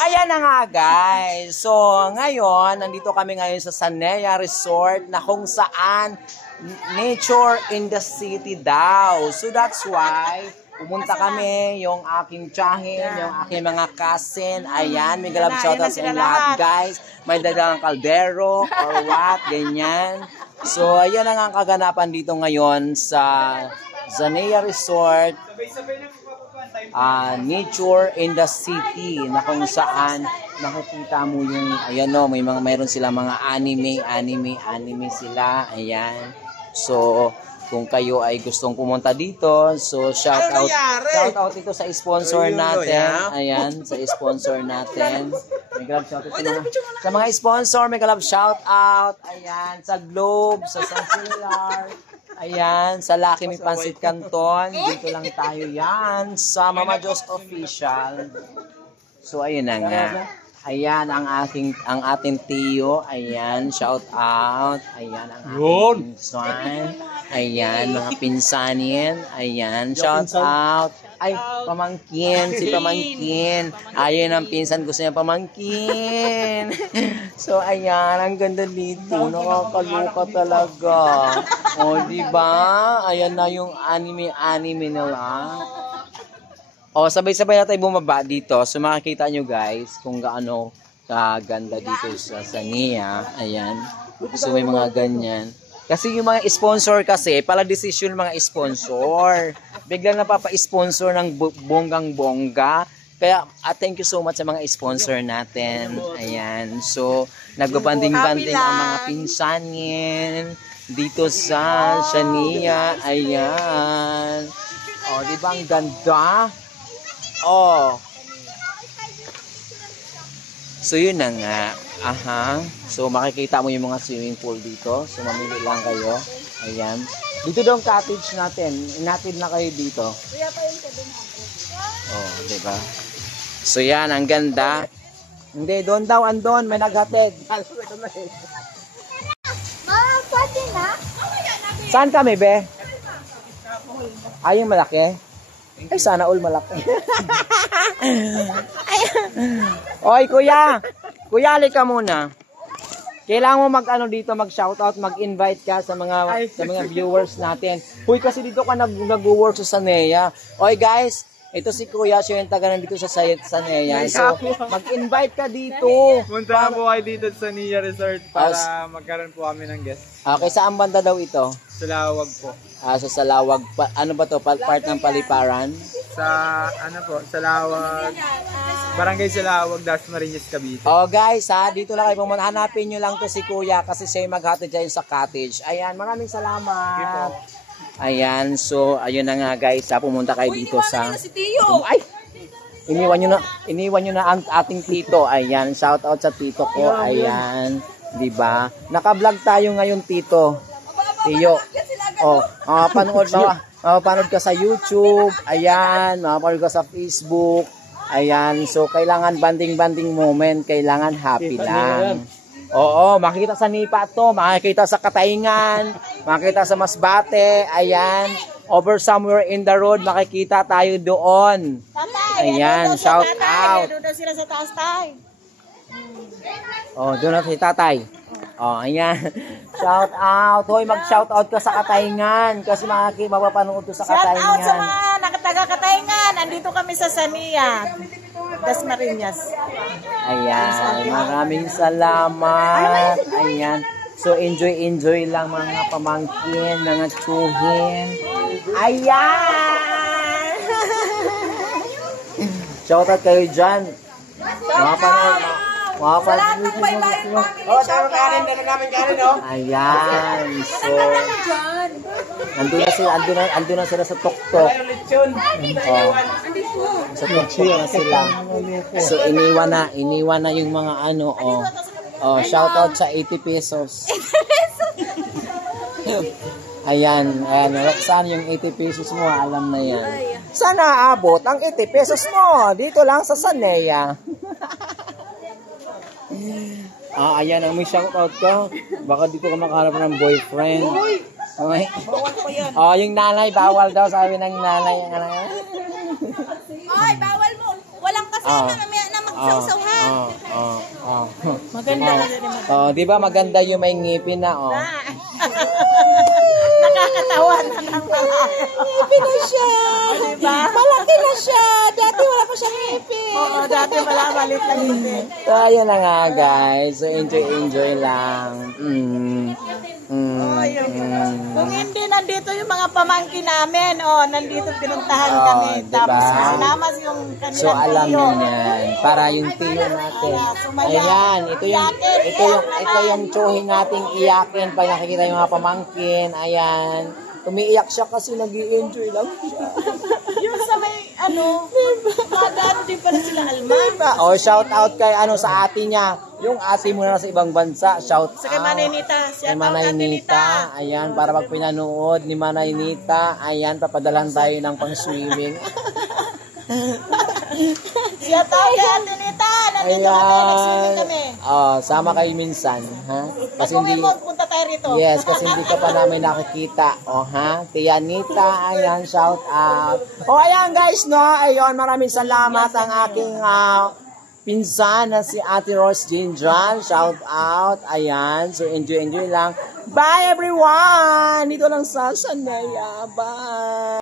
Ayan na nga guys. So ngayon, nandito kami ngayon sa Sanea Resort na kung saan nature in the city daw. So that's why pumunta kami, yung aking tiyahin, yung aking mga cousin. Ayan, may galab shoutout sa lahat guys. May dalang kaldero or what, ganyan. So ayan na nga ang kaganapan dito ngayon sa Sanea Resort. Nature in the city na kung saan nakikita mo yung ayan no, mayroon sila mga anime sila, ayan. So kung kayo ay gustong pumunta dito, so shout out ito sa sponsor natin, ayan, sa sponsor natin. May galab shout out sa mga sponsor, may galab shout out, ayan, sa Globe, sa Sansilar. Ayan, sa Lucky May Pansit Canton. Dito lang tayo yan. Sa Mama Diyos Official. So, ayun na nga. Ayan, ang ating tiyo. Ayan, shout out. Ayan, ang ating pinsan. Ayan, mga pinsanin. Ayan, shout out. Ay, pamangkin. Si pamangkin. Ayun ang pinsan. Gusto niya pamangkin. So, ayan. Ang ganda dito. Nakakaluka talaga. O, diba? Ayan na yung anime nila. O, sabay-sabay na tayo bumaba dito. So, makikita nyo guys kung gaano kaganda dito sa Sanea. Ayan. So, may mga ganyan. Kasi yung mga sponsor kasi, pala decision mga sponsor. Biglang napapa-sponsor ng bonggang-bongga. Kaya thank you so much sa mga sponsor natin. Ayan. So, nagbabanding-banding ang mga pinsanin dito sa Sanea. Ayan. O, di ba ang ganda? O. So, yun na nga. Aha. So, makikita mo yung mga swimming pool dito. So, mamili lang kayo. Ayan. Dito daw ang cottage natin. Inatid na kayo dito. Oh, diba? So, yan. Ang ganda. Hindi, doon daw. Andon. May naghatid. Pwede na? Saan kami, be? Ay, yung malaki? Ay, sana all malaki. Oy, kuya. Kuya, halika muna. Kailangan mo dito, mag-shoutout, mag-invite ka sa mga viewers natin. Huy, kasi dito ka nag-work sa Sanea. Oy, guys, ito si Kuya, siya yung taga nandito sa Sanea. So, mag-invite ka dito. Punta na po kayo dito sa Sanea Resort para magkaroon po kami ng guest. Okay, saan banda daw ito? Sa Lawag po. Sa Salawag. Ano ba to? Part ng Paliparan? Sa sa Lawag. Barangay sa Lawag, Dasmariñas, Cavite. Oh guys ha, dito lang kayo pumunta. Hanapin nyo lang to si Kuya kasi siya yung maghatid dyan sa cottage. Ayan, maraming salamat. Ayan, so ayun na nga guys ha, pumunta kayo dito sa... Ay! Iniwan nyo na ang ating tito. Ayan, shout out sa tito ko. Ayan, diba? Naka-vlog tayo ngayon tito. Tiyo. Oh, mapapanood ka sa YouTube. Ayan, mapapanood ka sa Facebook. Ayan, so kailangan banding-banding moment, kailangan happy lang. Oo, makikita sa Nipa to, makikita sa Katayngan, makikita sa Masbate, ayan, over somewhere in the road, makikita tayo doon. Ayan, shout out. Doon sila sa taas tayo. Oh, doon na si tatay. Oh, ayan. Shout out. Hoy, mag-shout out ka sa Katayngan kasi mapapanood to sa Katayngan. Shout out sa mga nakataga-Katayngan. Andito kami sa Sanea, Dasmariñas. Ayan, maraming salamat. Ayan. So, enjoy lang mga pamangkin, mga tsuhin. Ayan! Shout out kayo dyan. Salamat may Oh, tama kanin, dala namin kanin, oh. Ayan. So, andun na sila sa tuktok. Oh. Sa tuktok na sila. So, iniwan na yung mga oh. Oh, shout out sa 80 pesos. 80 pesos. Ayan, Roxanne, yung 80 pesos mo, alam na yan. Sana abot ang 80 pesos mo dito lang sa Sanea. Ayan, may shoutout ko. Baka dito ka makaharap ng boyfriend. Okay? Yung nanay, bawal daw, sabi ng nanay. Ay, bawal mo. Walang kasama, mamaya na Maganda na rin naman. Oh, di ba maganda yung may ngipin na, oh. Nakakatawa na ng malayo. Ngipin na siya. Diba? Malaki na siya. Dati wala pa siyang ngipin. Oo, dati malamalit lang yun eh. So, ayan na nga, guys. So, enjoy lang. Kung hindi nandito yung mga pamangkin namin, nandito pinuntahan Oh, kami. diba? Tapos sinamas yung kanilang So, alam tiyo. nyo yan. Para yung tiyo natin. Ayan, ito yung tsuhin nating iyakin pag nakikita yung mga pamangkin. Ayan. Umiiyak siya kasi nag-i-enjoy lang siya. Yung sa may, madano din pala sila Alma. Oh, shout out kay sa ate niya. Yung ate mo na sa ibang bansa, shout Sa kay out. Manay Nita. Kay Manay Nita. Ayan, para pag pinanood ni Manay Nita, ayan, papadalan tayo ng pang-swimming. Siya tayo kay Ate Nita. Nandito kami, nag-swimming kami. Oh, sama kayo minsan, ha? Kasi Pag uwi hindi, mo, punta tayo rito. yes, kasi hindi ka pa namin nakikita. Oh, ha? Tia Nita, ayan, shout out. Oh, ayan guys, no? Ayun, maraming salamat ang aking pinsan na si Ate Rose Ginjan. Shout out. Ayan, so enjoy lang. Bye everyone! Dito lang sa Sanaya. Bye!